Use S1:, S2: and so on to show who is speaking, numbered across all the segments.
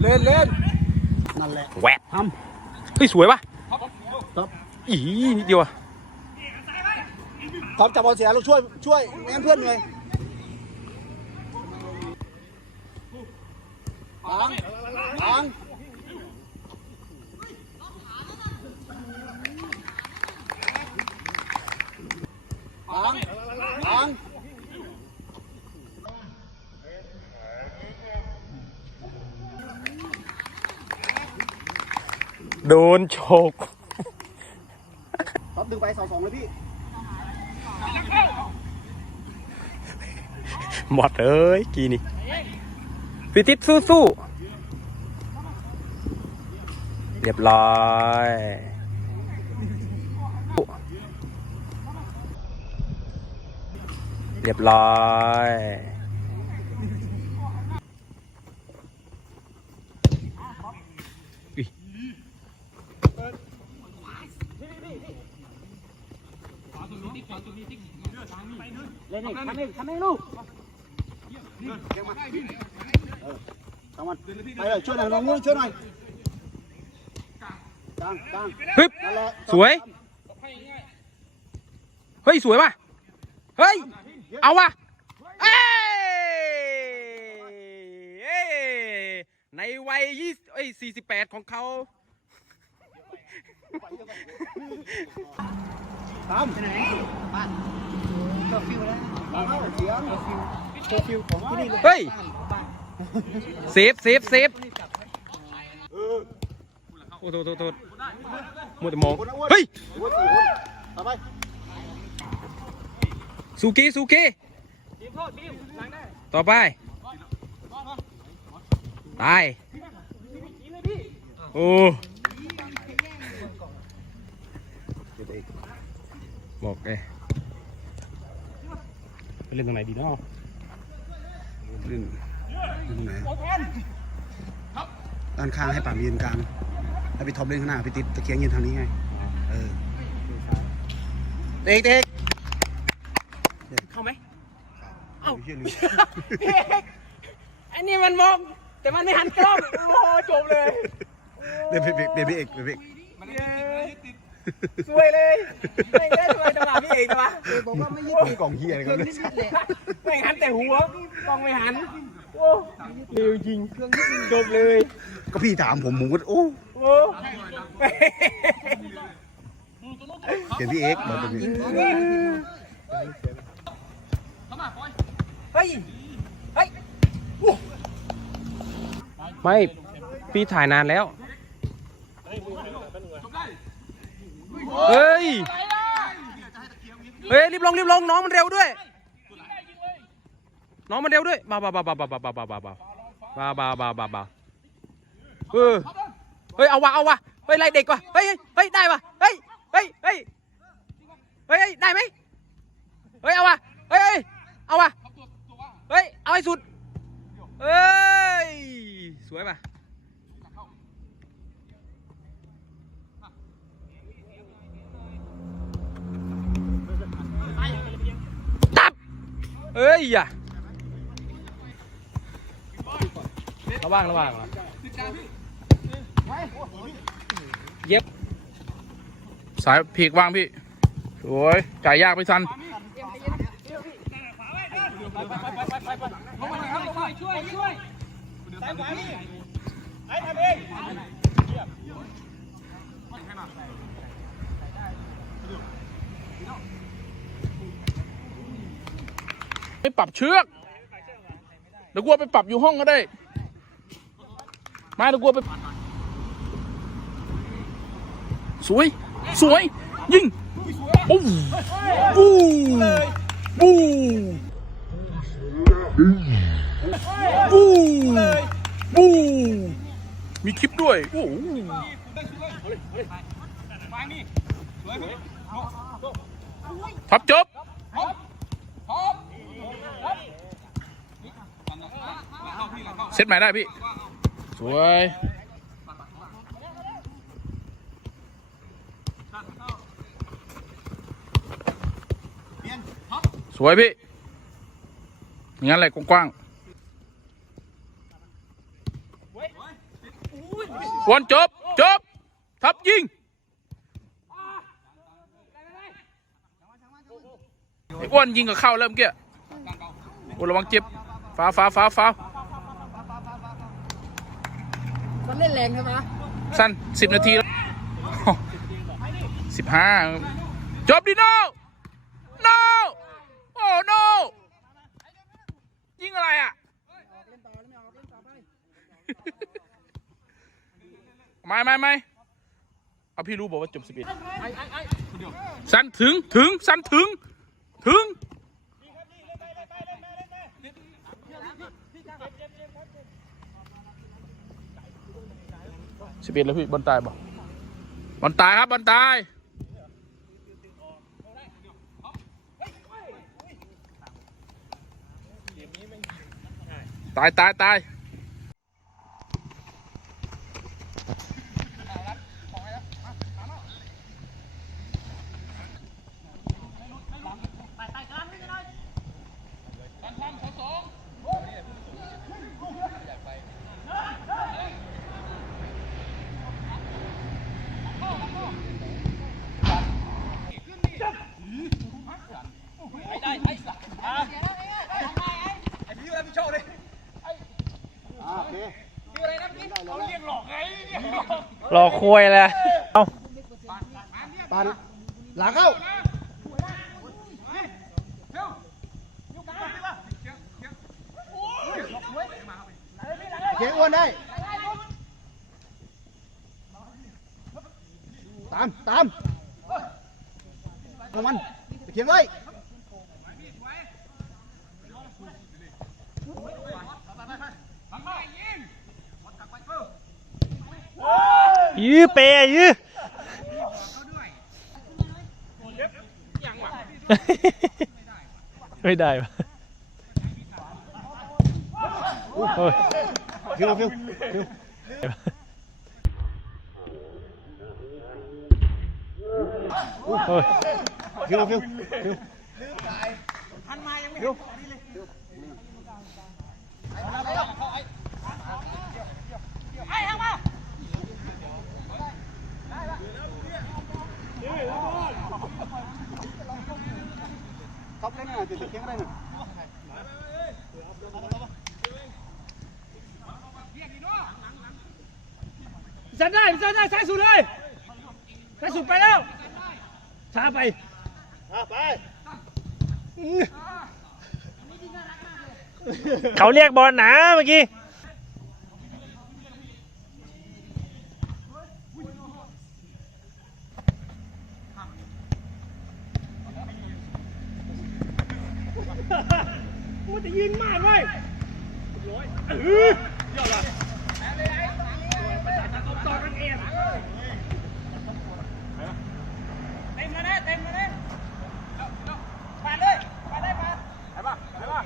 S1: เล่นเล่น
S2: นั่นแหละ
S3: แหวะ
S2: ท
S3: เฮ้ยสวยปะำ
S2: ครับ
S3: อีนิดเดียวอะ
S2: ท็อปจับบอลเสียลูกช่วยช่วยไม่งั้นเพื่อนเหนื่อยปังปังปังปัง
S3: โดนโชก
S2: ท็อปดึงไปสองสองเลยพี่
S3: หมดเอ้ยกีนี่พิติดสู้สู้เรียบร้อยเรียบร้อยอุ๊ย
S2: นเองทำเองทำเองลูกเก่งมากเออทำมันไปเลยช่วยหน่อยน้องนุ้ยช่วยหน่อยกลางกลาง
S3: ฮึบ
S2: นั่นแหละ
S3: สวย เฮ้ย สวยป่ะ เฮ้ย เอาว่ะเอ้ยเอ้ยในวัยยี่เอ้ยสี่สิบแปดของเขา
S2: ตามไปไหนบ้าน เฮ้
S3: ยเซฟเซฟเซฟโอ้โหโหมดมอง เฮ้ย
S2: สุ
S3: กี้สุกี้ต่อไป ตาย โอ้บอกเลย ไปเล่นตรงไหนดีเนาะ
S2: เล่นเล่นตรงไหนด้านข้างให้ป่ามยืนกลางแล้วพี่ท็อปเล่นข้างหน้าพี่ติ๊ดตะเคียงยืนทางนี้ไงเออเด็กเด็ก
S3: เข้าไหม
S2: เอ้าเชื่อลืม
S3: พี่เอกไอ้นี่มันมองแต่มันไม่หันกล้องโอ้โหจบเลย
S2: เดี๋ยวพี่เอกเดี๋ยวพี่เอกเดี๋ยวพี่เอก
S3: สวยเลยไม่ได้สวยจังหวะพี่เอกจังหวะ
S2: บอกว่าไม่ยึดตีกล่องเฮียอะไรกันเนี่ย
S3: ไม่หันแต่หัวกล้องไม่หันโอ้เร็วจริงจบเลย
S2: ก็พี่ถามผมผมก็โอ้
S3: โอ้
S2: เห็นพี่เอกบอกแบบนี้
S3: เฮ้ยเฮ้ยไม่พี่ถ่ายนานแล้ว เฮ้ย เฮ้ยรีบลงรีบลงน้องมันเร็วด้วย น้องมันเร็วด้วยเบาเบาเบาเบาเบาเบาเบาเบาเบาเบาเบาเบาเบาบาเบาเออเฮ้ยเอาวะเอาวะเฮ้ยไล่เด็กวะเฮ้ยเฮ้ยได้วะเฮ้ยเฮ้ยเฮ้ยเฮ้ยได้ไหมเฮ้ยเอาวะเฮ้ยเอาวะเฮ้ยเอาให้สุดเฮ้ยสวยป่ะ เอ้ยอย่าระว่างระว่างเย็บ
S1: สายผีกวางพี่สวยจ่ายยากไปสันไป ไปรับเชือกเดี๋ยวกูเอาไปปรับอยู่ห้องก็ได้ มาเดี๋ยวกูเอาไป สวย สวย ยิงโอ้บูบูบูบูมีคลิปด้วยโอ้ทับจบ เซตใหม่ได้พี่ สวยสวยพี่งั้นแหละกว้างๆวันจบ จบ ทับยิงไอ้อ้วนยิงกับเข้าเริ่มเกี้ยโอ้ระวังเจ็บฟ้าฟ้าฟ้าฟ้า
S3: มันเล่นแรงใช่ไหม
S1: สั้นสิบนาทีแล้วสิบห้าจบดิโนโนโอ้โนยิงอะไรอะ
S3: เล่นต่อเล่นไม่ออกเล่นต่อไป
S1: ไม่ไม่ไม่เอาพี่รู้บอกว่าจบสิบเอ็ดสั้นถึงถึงสั้นถึงถึง สิบเอ็ดแล้วพี่บอลตายบ่บอลตายครับบอลตายตายตายตาย
S2: อ่าโอเค
S4: คุยเลยเอา
S2: ปานหลังเข้าเขียงอ้วนได้ ตาม ตามเอามันไปเขียงไว้
S4: ยื้อเปย์ยื้อไม่ได้ปะโอ้ย
S2: ฟิวฟิวฟิวฟิวฟิวฟิวท็อปเล่นหน่อยติดเคียงได้ หน่อย
S3: สันได้สันได้สายสุดเลยสายสุดไปแล้วช้าไป
S2: ไป
S4: เขาเรียกบอลหนาเมื่อกี้
S3: มันจะยิงมากเลยเต็มมาเลยเต็มมาเลยไปเลยไปเลยไปไปป่ะไปป่ะ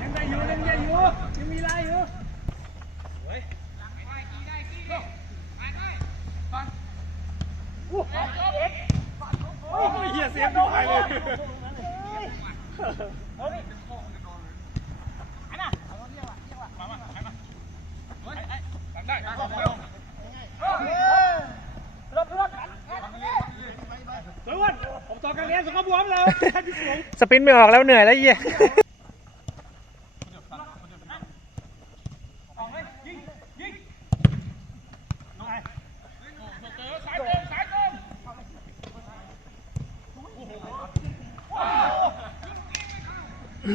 S3: ยังได้อยู่ยังได้อยู่ยังมีลายอยู่โอ้ยเหี้ยเสียงดูไปเลยสวัสดีผมต่อการ เฮียเสุขบวมแล้ว
S4: สปินไม่ออกแล้วเหนื่อยแล้วเหี้ย
S3: จั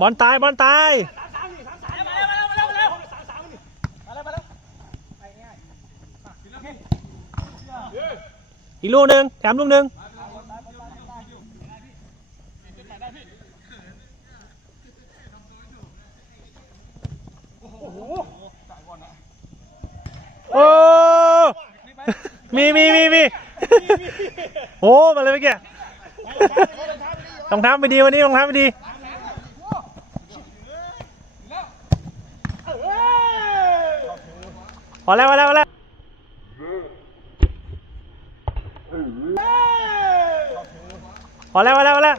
S4: บอลตายบอลตายอีกลูกหนึ่งแถมลูกหนึ่งโอ้มีมีมีมีโอ้มาเลยเมื่อกี้รองเท้าไปดีวันนี้รองเท้าไปดี อแล้วพอแล้วพอแล้วพอแล้วพอแล้วพอแล้ว